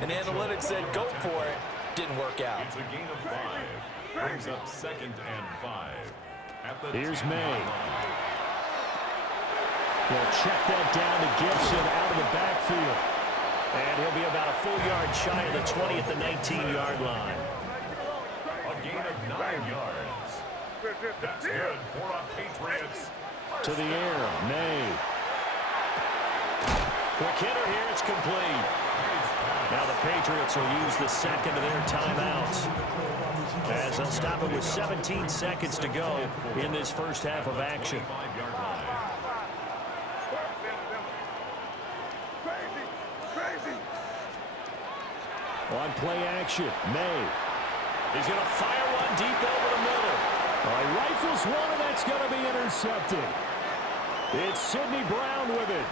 And analytics said go for it. Didn't work out. It's a gain of 5. Brings up 2nd and 5. Here's May. He'll check that down to Gibson out of the backfield. And he'll be about a full yard shy of the 20 at the 19-yard line. A gain of 9 yards. That's good for our Patriots. To the air, May. Quick hitter here, it's complete. Now the Patriots will use the second of their timeouts, as they'll stop it with 17 seconds to go in this first half of action. On play action, May. He's going to fire one deep over the middle. He rifles one, and that's going to be intercepted. It's Sidney Brown with it.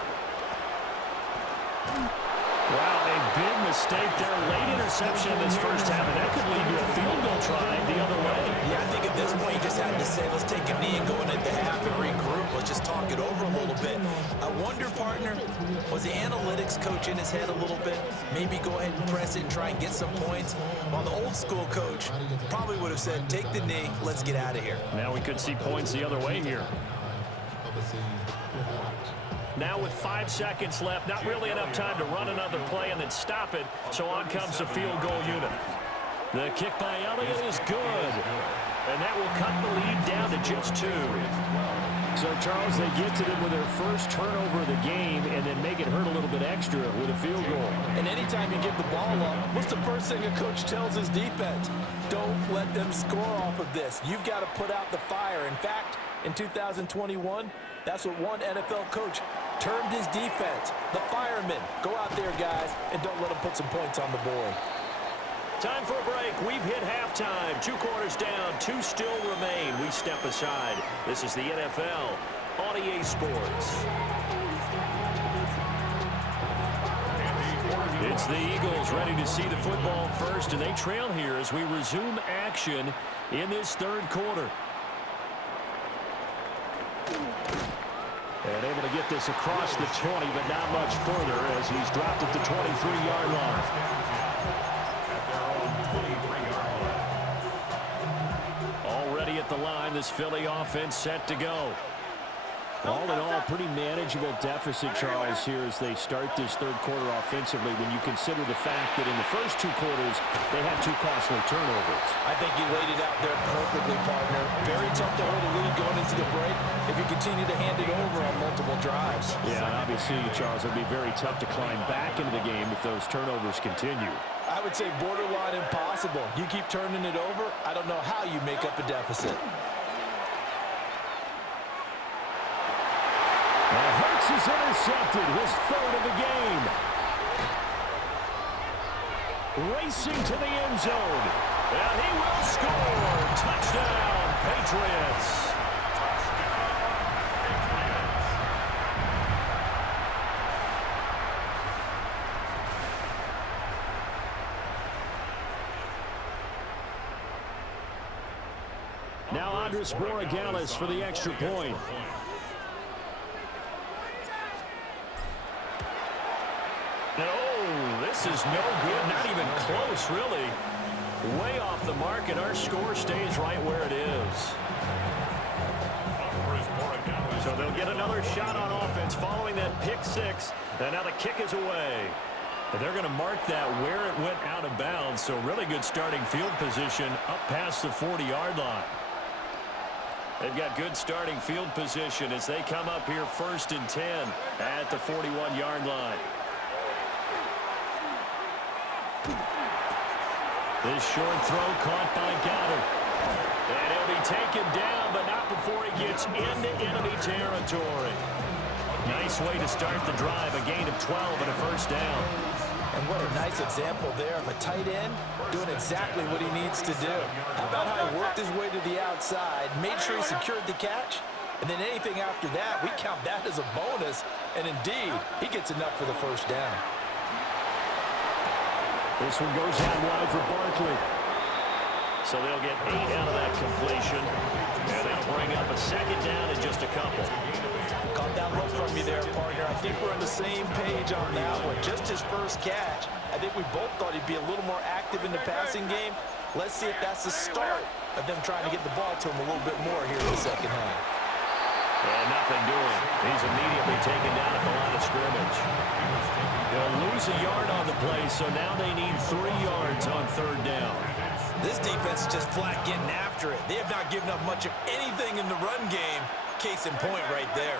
Wow, a big mistake there. Late interception in this first half, and that could lead to a field goal try the other way. Yeah, I think at this point you just had to say, let's take a knee and go into the half and regroup. Let's just talk it over a little bit. I wonder, partner, was the analytics coach in his head a little bit? Maybe go ahead and press it and try and get some points. While the old school coach probably would have said, take the knee, let's get out of here. Now we could see points the other way here. Now with 5 seconds left, not really enough time to run another play and then stop it, so on comes the field goal unit. The kick by Elliott is good, and that will cut the lead down to just 2. So, Charles, they get to them with their first turnover of the game and then make it hurt a little bit extra with a field goal. And anytime you give the ball up, what's the first thing a coach tells his defense? Don't let them score off of this. You've got to put out the fire. In fact, in 2021, that's what one NFL coach termed his defense, the firemen. Go out there, guys, and don't let them put some points on the board. Time for a break. We've hit halftime. 2 quarters down, 2 still remain. We step aside. This is the NFL on EA Sports. It's the Eagles ready to see the football first, and they trail here as we resume action in this third quarter. And able to get this across the 20, but not much further as he's dropped at the 23-yard line. Already at the line, this Philly offense set to go. All in all, pretty manageable deficit, Charles, here as they start this third quarter offensively when you consider the fact that in the first 2 quarters, they had 2 costly turnovers. I think you laid it out there perfectly, partner. Very tough to hold a lead going into the break if you continue to hand it over on multiple drives. Yeah, and obviously, Charles, it would be very tough to climb back into the game if those turnovers continue. I would say borderline impossible. You keep turning it over, I don't know how you make up a deficit. Hurts is intercepted, his 3rd of the game. Racing to the end zone. And he will score. Touchdown, Patriots. Now Andres Borregales for the extra point. This is no good, not even close, really. Way off the mark, and our score stays right where it is. So they'll get another shot on offense following that pick 6, and now the kick is away. And they're going to mark that where it went out of bounds, so really good starting field position up past the 40-yard line. They've got good starting field position as they come up here 1st and 10 at the 41-yard line. This short throw caught by Goddard. And he'll be taken down, but not before he gets into enemy territory. Nice way to start the drive, a gain of 12 and a first down. And what a nice example there of a tight end doing exactly what he needs to do. How about how he worked his way to the outside, made sure he secured the catch, and then anything after that, we count that as a bonus. And indeed, he gets enough for the first down. This one goes out wide for Barkley. So they'll get 8 out of that completion. And they'll bring up a 2nd down in just a couple. Caught that look from you there, partner. I think we're on the same page on that one. Just his first catch. I think we both thought he'd be a little more active in the passing game. Let's see if that's the start of them trying to get the ball to him a little bit more here in the second half. And nothing doing. He's immediately taken down at the line of scrimmage. They'll lose a yard on the play, so now they need 3 yards on third down. This defense is just flat getting after it. They have not given up much of anything in the run game. Case in point right there.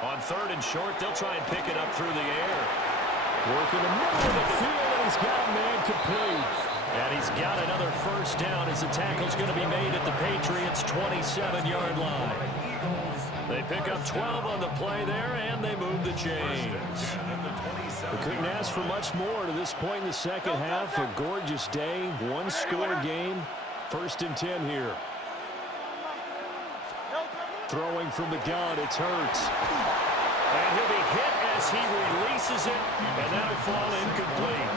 On third and short, they'll try and pick it up through the air. Working the middle of the field, and he's got a man complete. And he's got another first down as the tackle's going to be made at the Patriots' 27-yard line. They pick up 12 on the play there, and they move the chains. We couldn't ask for much more to this point in the second half. A gorgeous day, one-score game. 1st and 10 here. Throwing from the gun, it's Hurts. And he'll be hit as he releases it, and that'll fall incomplete.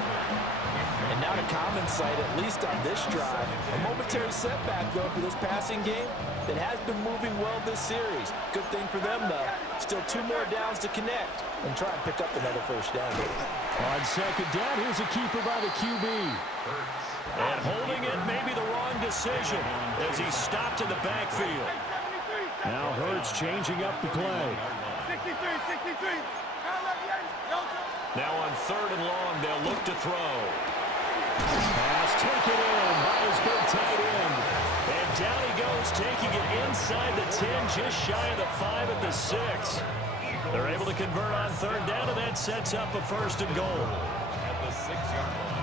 And not a common sight, at least on this drive. A momentary setback, though, for this passing game that has been moving well this series. Good thing for them, though. Still 2 more downs to connect and try and pick up another first down. On second down, here's a keeper by the QB. And holding it may be the wrong decision as he's stopped in the backfield. Now Hurts changing up the play. 63. Now on third and long, they'll look to throw. Pass taken in by his big tight end. And down he goes, taking it inside the 10, just shy of the 5 at the 6. They're able to convert on third down, and that sets up a 1st and goal. At the 6-yard line.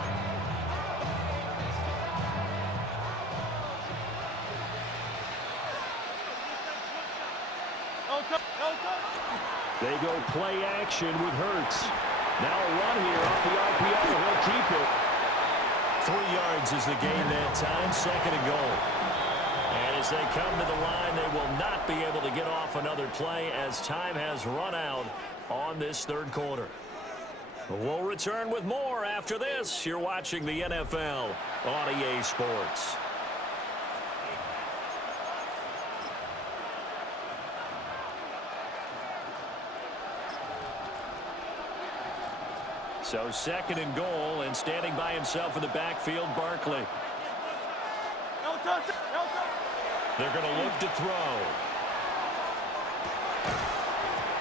They go play action with Hurts. Now a run here off the RPO. He'll keep it. 3 yards is the gain that time. 2nd and goal. And as they come to the line, they will not be able to get off another play as time has run out on this 3rd quarter. We'll return with more after this. You're watching the NFL on EA Sports. So 2nd and goal, and standing by himself in the backfield, Barkley. They're going to look to throw.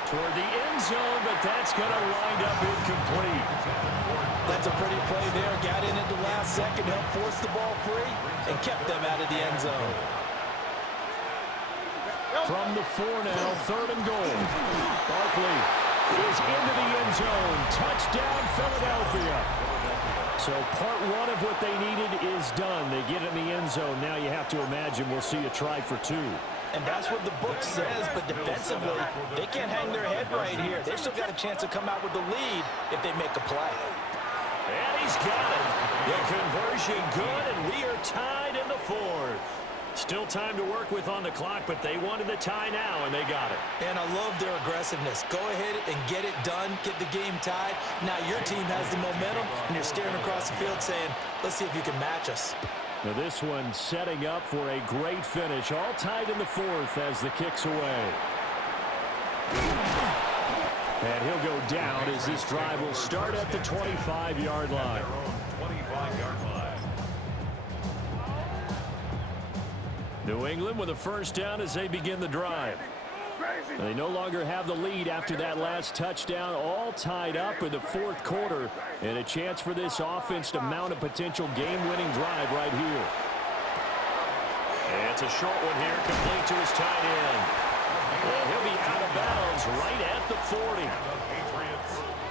Toward the end zone, but that's going to wind up incomplete. That's a pretty play there. Got in at the last second, helped force the ball free, and kept them out of the end zone. From the 4 now, 3rd and goal. Barkley is into the end zone. Touchdown, Philadelphia. So part 1 of what they needed is done. They get in the end zone. Now you have to imagine we'll see a try for 2. And that's what the book says, but defensively, they can't hang their head right here. They've still got a chance to come out with the lead if they make a play. And he's got it. The conversion good, and we are tied in the 4th. Still time to work with on the clock, but they wanted the tie now, and they got it. And I love their aggressiveness. Go ahead and get it done, get the game tied. Now your team has the momentum, and you're staring across the field saying, let's see if you can match us. Now this one setting up for a great finish. All tied in the 4th as the kick's away. And he'll go down as this drive will start at the 25-yard line. 25-yard line. New England with a first down as they begin the drive. They no longer have the lead after that last touchdown, all tied up in the 4th quarter, and a chance for this offense to mount a potential game-winning drive right here. And it's a short one here, complete to his tight end. And he'll be out of bounds right at the 40.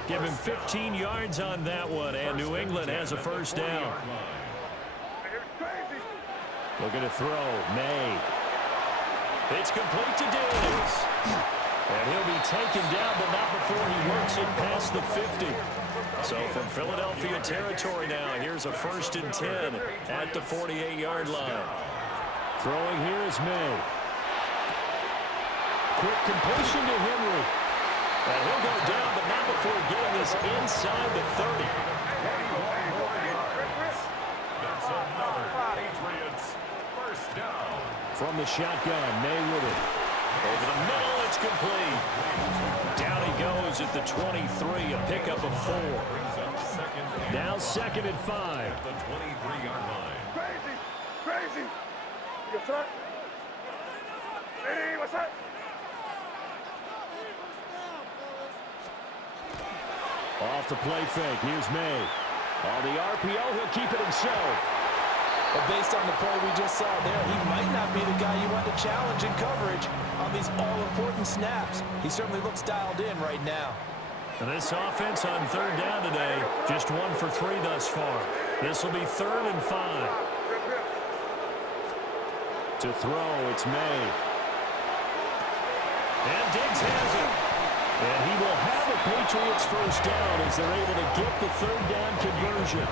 Give him 15 yards on that one, and New England has a first down. Looking to throw, May. It's complete to Diggs. And he'll be taken down, but not before he works it past the 50. So from Philadelphia territory now, here's a 1st and 10 at the 48-yard line. Throwing here is May. Quick completion to Henry. And he'll go down, but not before getting this inside the 30. That's another Patriots first down. From the shotgun, May with it. Over the middle, it's complete. Down he goes at the 23, a pickup of 4. Now 2nd and 5. The 23-yard line. Crazy. You front. Hey, what's that? Off the play fake. Here's May. On the RPO, he'll keep it himself. But based on the play we just saw there, he might not be the guy you want to challenge in coverage on these all-important snaps. He certainly looks dialed in right now. And this offense on 3rd down today, just 1 for 3 thus far. This will be 3rd and 5. To throw, it's May. And Diggs has it. And he will have the Patriots first down as they're able to get the 3rd down conversion.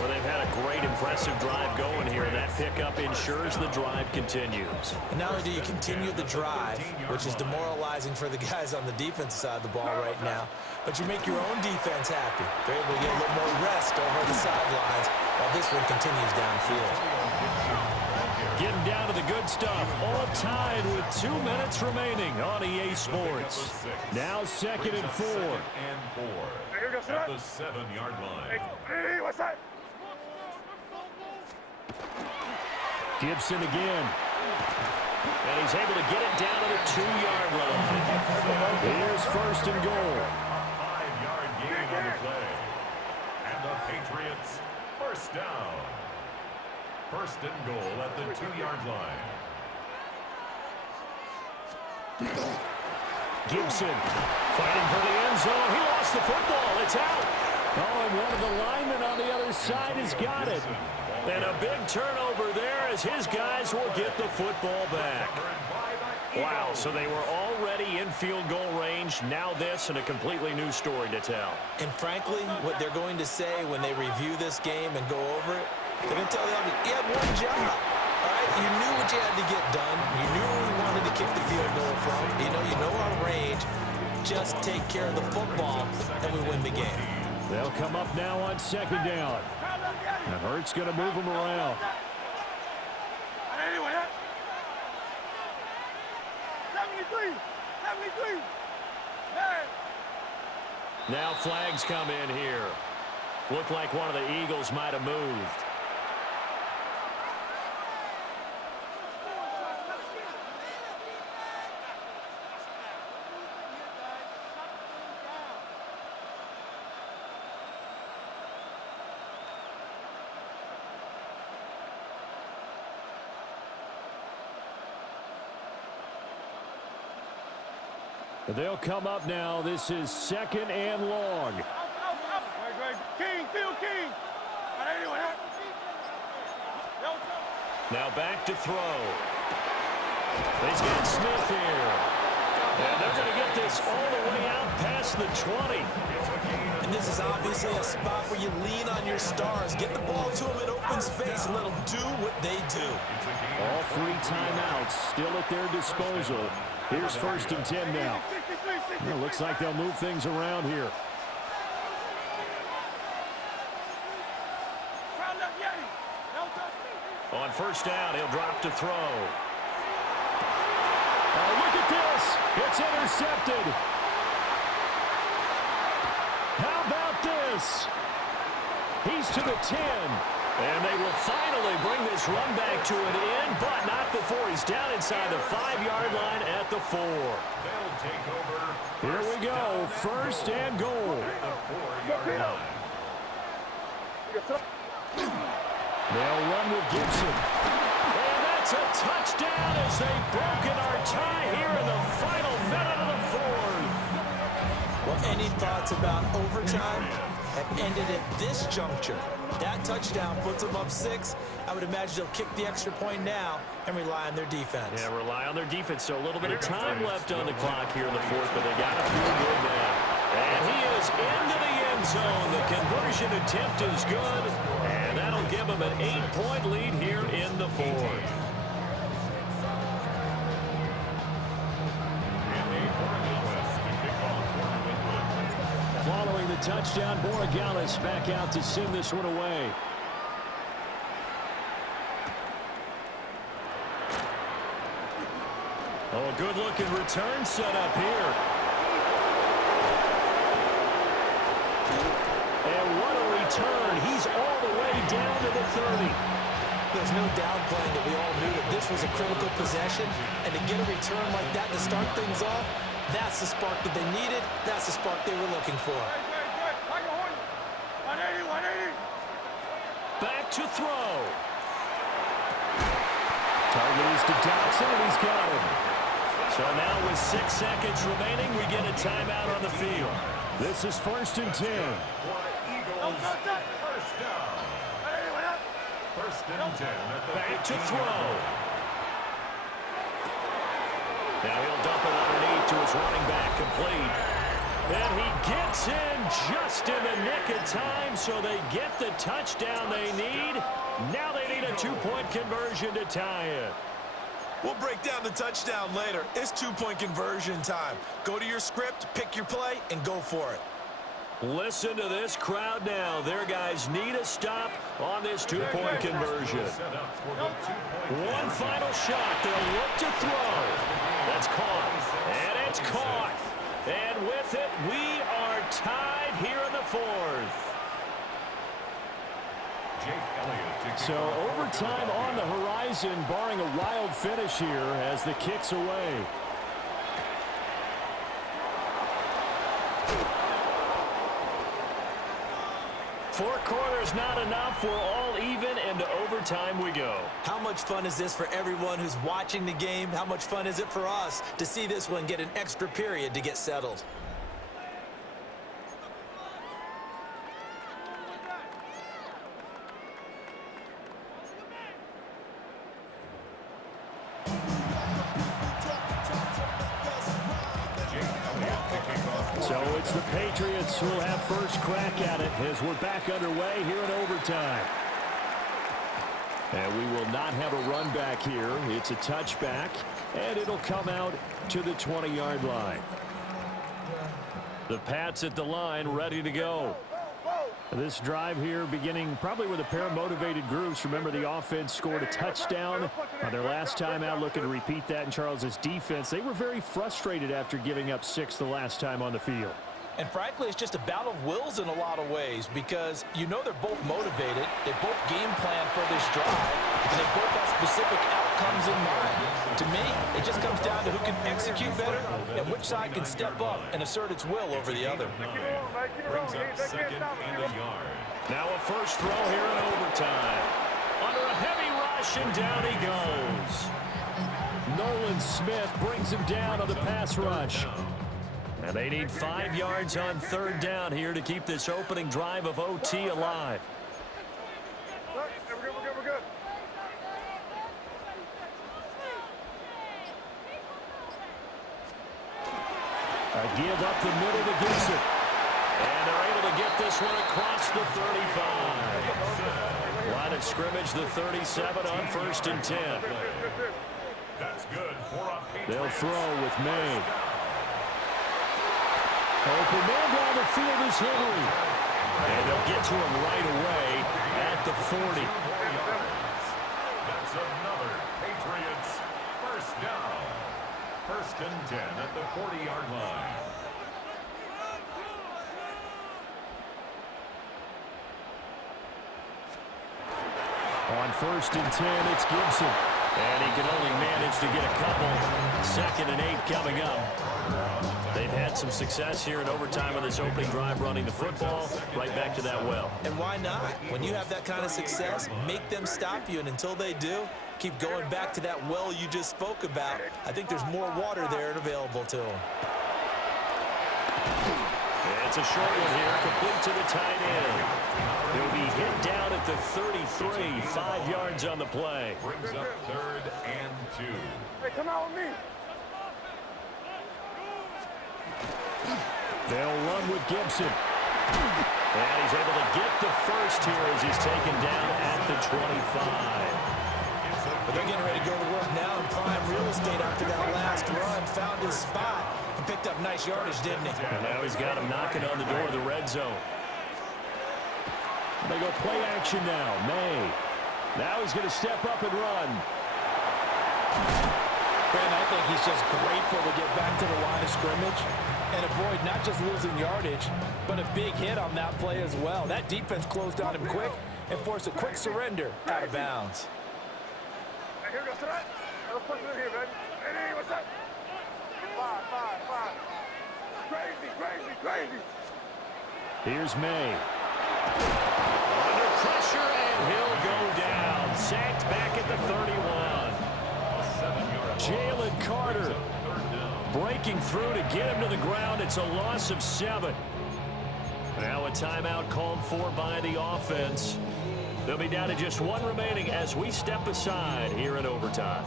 Well, they've had a great, impressive drive going here, and that pickup ensures the drive continues. And not only do you continue the drive, which is demoralizing for the guys on the defensive side of the ball right now, but you make your own defense happy. They're able to get a little more rest over the sidelines while this one continues downfield. Getting down to the good stuff, all tied with 2 minutes remaining on EA Sports. Now 2nd and 4. At the 7-yard line. Hey, what's that? Gibson again. And he's able to get it down to the 2-yard line. Here's 1st and goal. A 5-yard gain on the play. And the Patriots first down. 1st and goal at the 2-yard line. Gibson fighting for the end zone. He lost the football. It's out. Oh, and one of the linemen on the other side has got it. And a big turnover there as his guys will get the football back. Wow, so they were already in field goal range. Now this and a completely new story to tell. And frankly, what they're going to say when they review this game and go over it, they're going to tell them, you had one job. All right, you knew what you had to get done. You knew where we wanted to kick the field goal from. You know our range. Just take care of the football, and we win the game. They'll come up now on 2nd down. And Hurts going to move them around. Anyway, 73. Hey. Now flags come in here. Looked like one of the Eagles might have moved. They'll come up now. This is 2nd and long. King. Now back to throw. He's got Smith here. And they're going to get this all the way out past the 20. And this is obviously a spot where you lean on your stars. Get the ball to them in open space and let them do what they do. All 3 timeouts still at their disposal. Here's 1st and 10 now. Well, looks like they'll move things around here. On 1st down, he'll drop to throw. Oh, look at this. It's intercepted. How about this? He's to the 10. And they will finally bring this run back to an end, but not before he's down inside the 5-yard line at the 4. They'll take over. Here we go. 1st and goal. The 4-yard line. They'll run with Gibson. And that's a touchdown as they've broken our tie here in the final minute of the 4th. Well, any thoughts about overtime have ended at this juncture. That touchdown puts them up 6. I would imagine they'll kick the extra point now and rely on their defense. Yeah, rely on their defense. So a little bit of time left on the clock here in the 4th, but they got to feel good now. And he is into the end zone. The conversion attempt is good, and that'll give them an 8-point lead here in the 4th. Following the touchdown, Borregales back out to send this one away. Oh, good-looking return set up here. And what a return. He's all the way down to the 30. There's no downplaying that we all knew that this was a critical possession, and to get a return like that to start things off, that's the spark that they needed. That's the spark they were looking for. Good. 180, 180. Back to throw. Target is to Dotson, and he's got him. So now with 6 seconds remaining, we get a timeout on the field. This is 1st and 10. First down. First and 10 at the Back to 15-yard throw. line. Now he'll dump it underneath to his running back, complete. And he gets in just in the nick of time, so they get the touchdown they need. Now they need a 2-point conversion to tie it. We'll break down the touchdown later. It's 2-point conversion time. Go to your script, pick your play, and go for it. Listen to this crowd now. Their guys need a stop on this 2-point conversion. Set up for the 2-point One final shot. They'll look to throw. That's caught. And it's caught. And with it, we are tied here in the 4th. So overtime on the horizon, barring a wild finish here as the kick's away. Four quarters not enough. We're all even, and to overtime we go. How much fun is this for everyone who's watching the game? How much fun is it for us to see this one get an extra period to get settled? So it's the Patriots who will have first crack at it as we're back underway here in overtime. And we will not have a run back here. It's a touchback, and it'll come out to the 20-yard line. The Pats at the line, ready to go. This drive here beginning probably with a pair of motivated groups. Remember, the offense scored a touchdown on their last time out, looking to repeat that in Charles's defense. They were very frustrated after giving up 6 the last time on the field. And frankly, it's just a battle of wills in a lot of ways because you know they're both motivated. They both game plan for this drive, and they both have specific outcomes in mind. To me, it just comes down to who can execute better and which side can step up and assert its will over the other. Brings up 2nd and a yard. Now a first throw here in overtime. Under a heavy rush, and down he goes. Nolan Smith brings him down on the pass rush. And they need 5 yards on 3rd down here to keep this opening drive of OT alive. We're good. A give up the middle to Gibson. And they're able to get this one across the 35. Line of scrimmage, the 37 on 1st and 10. That's good for a Patriots. They'll throw with May. Open man down the field is Henry. And they'll get to him right away at the 40. That's another Patriots first down. 1st and 10 at the 40-yard line. On 1st and 10, it's Gibson. And he can only manage to get a couple. 2nd and 8 coming up. They've had some success here in overtime on this opening drive running the football. Right back to that well. And why not? When you have that kind of success, make them stop you. And until they do, keep going back to that well you just spoke about. I think there's more water there and available to them. It's a short one here, complete to the tight end. He'll be hit down at the 33, 5 yards on the play. Brings up 3rd and 2. Hey, come out with me. They'll run with Gibson. And he's able to get the first here as he's taken down at the 25. But they're getting ready to go to work now in prime real estate after that last run. Found his spot and picked up nice yardage, didn't he? And now he's got him knocking on the door of the red zone. They go play action now. May. Now he's going to step up and run. Brandon, I think he's just grateful to get back to the line of scrimmage and avoid not just losing yardage, but a big hit on that play as well. That defense closed on him quick and forced a quick surrender out of bounds. Hey, here we go, Sarat. Let's push it in here, baby. Hey, what's up? Five. Crazy. Here's May. Under pressure, and he'll go down. Sacked back at the 31. Jalen Carter breaking through to get him to the ground. It's a loss of 7. Now a timeout called for by the offense. They'll be down to just 1 remaining as we step aside here in overtime.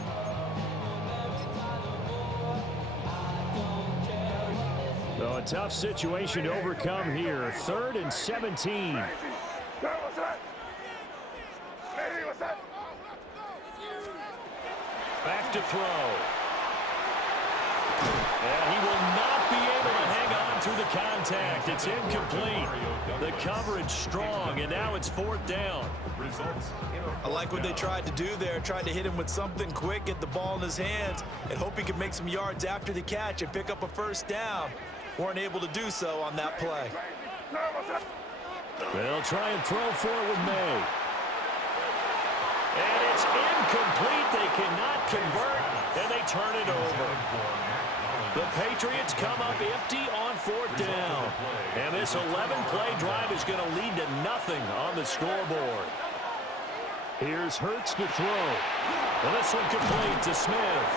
So a tough situation to overcome here. 3rd and 17. What's up? Hey, what's up? Back to throw. And he will not be able to hang on through the contact. It's incomplete. The coverage strong, and now it's 4th down. I like what they tried to do there. Tried to hit him with something quick, get the ball in his hands, and hope he could make some yards after the catch and pick up a 1st down. Weren't able to do so on that play. They'll try and throw for it with May. And it's incomplete. They cannot convert, and they turn it over. The Patriots come up empty on 4th down. And this 11-play drive is going to lead to nothing on the scoreboard. Here's Hurts to throw. And this one complete to Smith.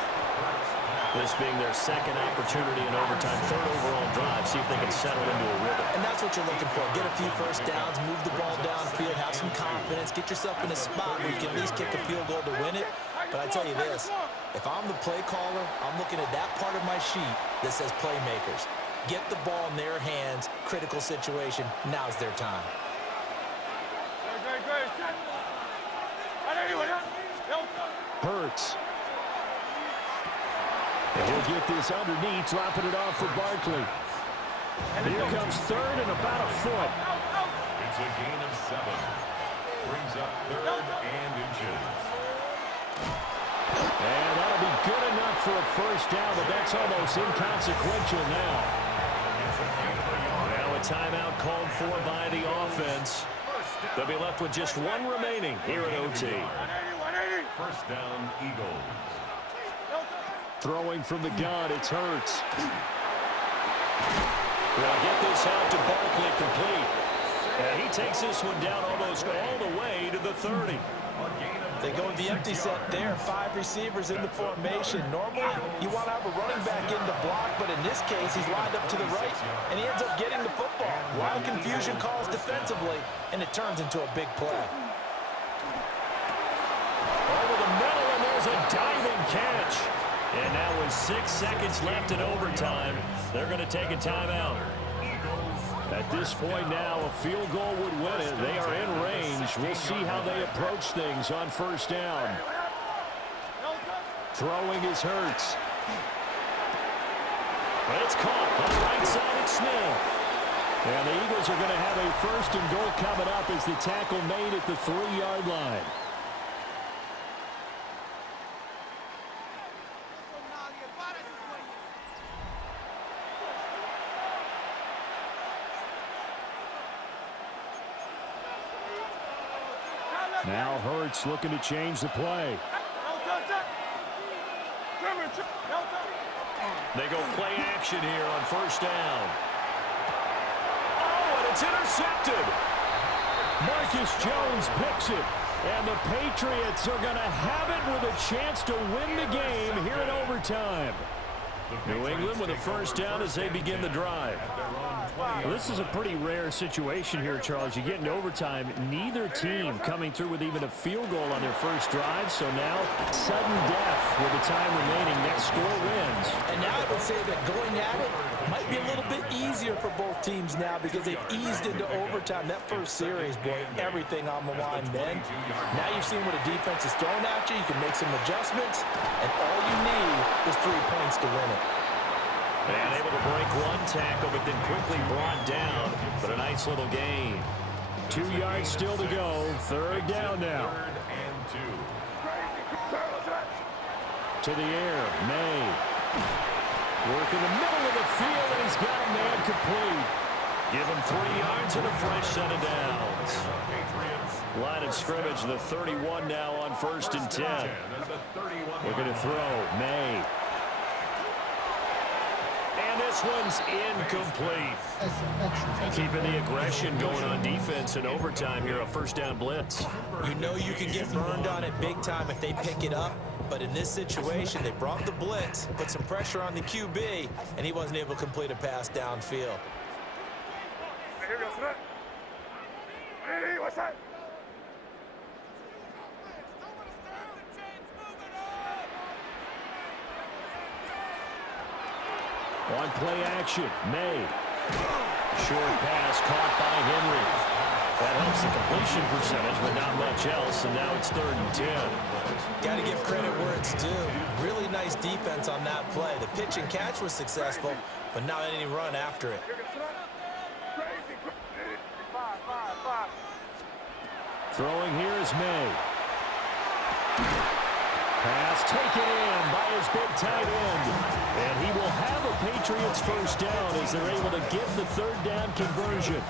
This being their 2nd opportunity in overtime, 3rd overall drive. See if they can settle into a rhythm. And that's what you're looking for. Get a few 1st downs, move the ball downfield, have some confidence, get yourself in a spot where you can at least kick a field goal to win it. But I tell you this, if I'm the play caller, I'm looking at that part of my sheet that says playmakers. Get the ball in their hands, critical situation, now's their time. Hurts. And he'll get this underneath, dropping it off for Barkley. Here comes 3rd and about a foot. It's a gain of 7. Brings up 3rd and inches. And that'll be good enough for a 1st down, but that's almost inconsequential now. Now a timeout called for by the offense. They'll be left with just 1 remaining here at OT. 1st down, Eagles. Throwing from the gun, it's Hurts. They'll get this out to Barkley, complete. And he takes this one down almost all the way to the 30. They go with the empty set there, 5 receivers in the formation. Normally, you want to have a running back in the block, but in this case, he's lined up to the right, and he ends up getting the football. A lot of confusion caused defensively, and it turns into a big play. Over the middle, and there's a diving catch. And now with 6 seconds left in overtime, they're going to take a timeout. At this point now, a field goal would win it. They are in range. We'll see how they approach things on 1st down. Throwing is Hurts. But it's caught on the right side at Smith. And the Eagles are going to have a 1st and goal coming up as the tackle made at the 3-yard line. Now Hurts looking to change the play. They go play action here on 1st down. Oh, and it's intercepted. Marcus Jones picks it. And the Patriots are going to have it with a chance to win the game here in overtime. New England with a 1st down as they begin the drive. Well, this is a pretty rare situation here, Charles. You get into overtime, neither team coming through with even a field goal on their 1st drive. So now, sudden death with the time remaining. Next score wins. And now I would say that going at it might be a little bit easier for both teams now because they've eased into overtime. That 1st series, boy, everything on the line then. Now you've seen what a defense is throwing at you. You can make some adjustments, and all you need is 3 points to win it. And able to break 1 tackle, but then quickly brought down. But a nice little gain. 2 yards still to go. 3rd down now. to the air. May. Work in the middle of the field, and he's got a man complete. Give him 3 yards and a fresh set of downs. Line of scrimmage, the 31 now on 1st and 10. Looking to throw. May. And this one's incomplete. Keeping the aggression going on defense in overtime here, a first down blitz. You know you can get burned on it big time if they pick it up, but in this situation, they brought the blitz, put some pressure on the QB, and he wasn't able to complete a pass downfield. Here goes that. Hey, what's that? On play action, May. Short pass caught by Henry. That helps the completion percentage, but not much else, and now it's 3rd and 10. Got to give credit where it's due. Really nice defense on that play. The pitch and catch was successful, but not any run after it. Throwing here is May. Pass taken in by his big tight end. And he will have a Patriots first down as they're able to get the 3rd down conversion.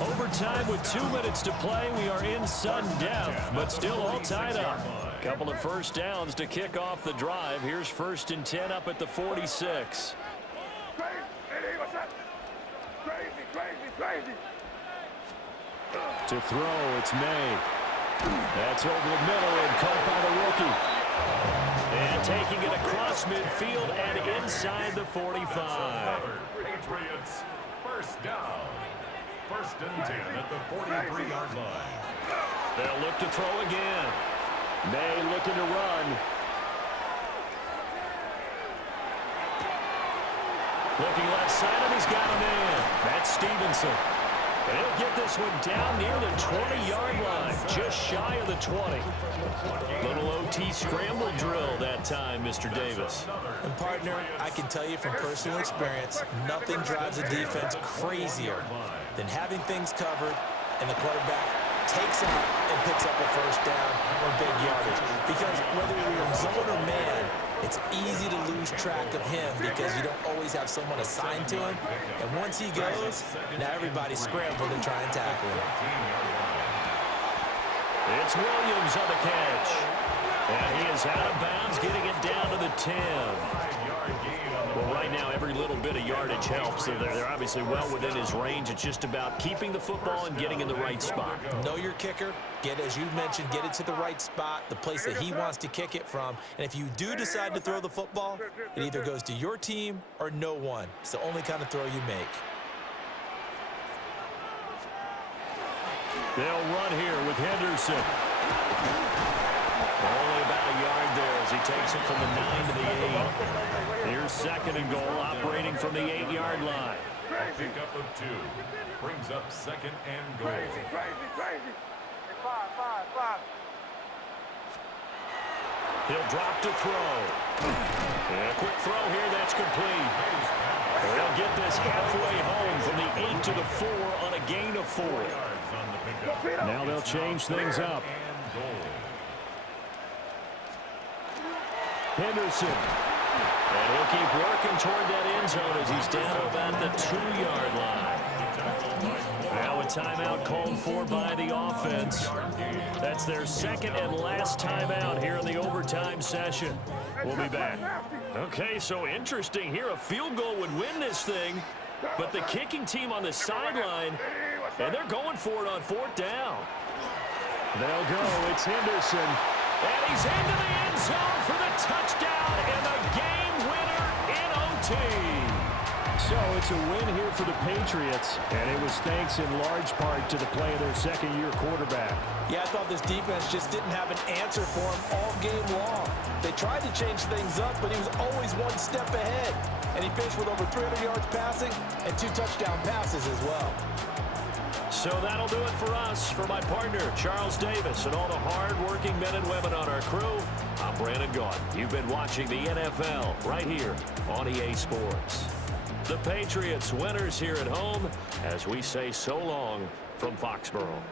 Overtime with 2 minutes to play. We are in sudden death, but still all tied up. Couple of first downs to kick off the drive. Here's 1st and 10 up at the 46. To throw, it's May. That's over the middle and caught by the rookie. And taking it across midfield and inside the 45. Patriots, first down. 1st and 10 at the 43-yard line. They'll look to throw again. May looking to run. Looking left side, and he's got a man. That's Stevenson. And he'll get this one down near the 20-yard line, just shy of the 20. Little OT scramble drill that time, Mr. Davis. And partner, I can tell you from personal experience, nothing drives a defense crazier than having things covered and the quarterback takes out and picks up a first down or big yardage. Because whether you're in zone or man, it's easy to lose track of him because you don't always have someone assigned to him. And once he goes, now everybody's scrambling to try and tackle him. It's Williams on the catch. And he is out of bounds, getting it down to the 10. Well, right now, every little bit of yardage helps. They're obviously well within his range. It's just about keeping the football and getting in the right spot. Know your kicker. As you mentioned, get it to the right spot, the place that he wants to kick it from. And if you do decide to throw the football, it either goes to your team or no one. It's the only kind of throw you make. They'll run here with Henderson. Only about a yard there as he takes it from the 9 to the 8. Here's 2nd and goal, operating from the 8-yard line. A pickup of 2 brings up 2nd and goal. Crazy. 5. He'll drop to throw. And a quick throw here, that's complete. They'll get this halfway home from the 8 to the 4 on a gain of 4. Now they'll change things up. Henderson. And he'll keep working toward that end zone as he's down about the 2-yard line. Now a timeout called for by the offense. That's their 2nd and last timeout here in the overtime session. We'll be back. Okay, so interesting here. A field goal would win this thing, but the kicking team on the sideline, and they're going for it on 4th down. They'll go. It's Henderson. And he's into the end zone for the touchdown and the game winner in OT. So it's a win here for the Patriots, and it was thanks in large part to the play of their 2nd-year quarterback. Yeah, I thought this defense just didn't have an answer for him all game long. They tried to change things up, but he was always one step ahead. And he finished with over 300 yards passing and 2 touchdown passes as well. So that'll do it for us. For my partner, Charles Davis, and all the hard-working men and women on our crew, I'm Brandon Gaudin. You've been watching the NFL right here on EA Sports. The Patriots winners here at home as we say so long from Foxborough.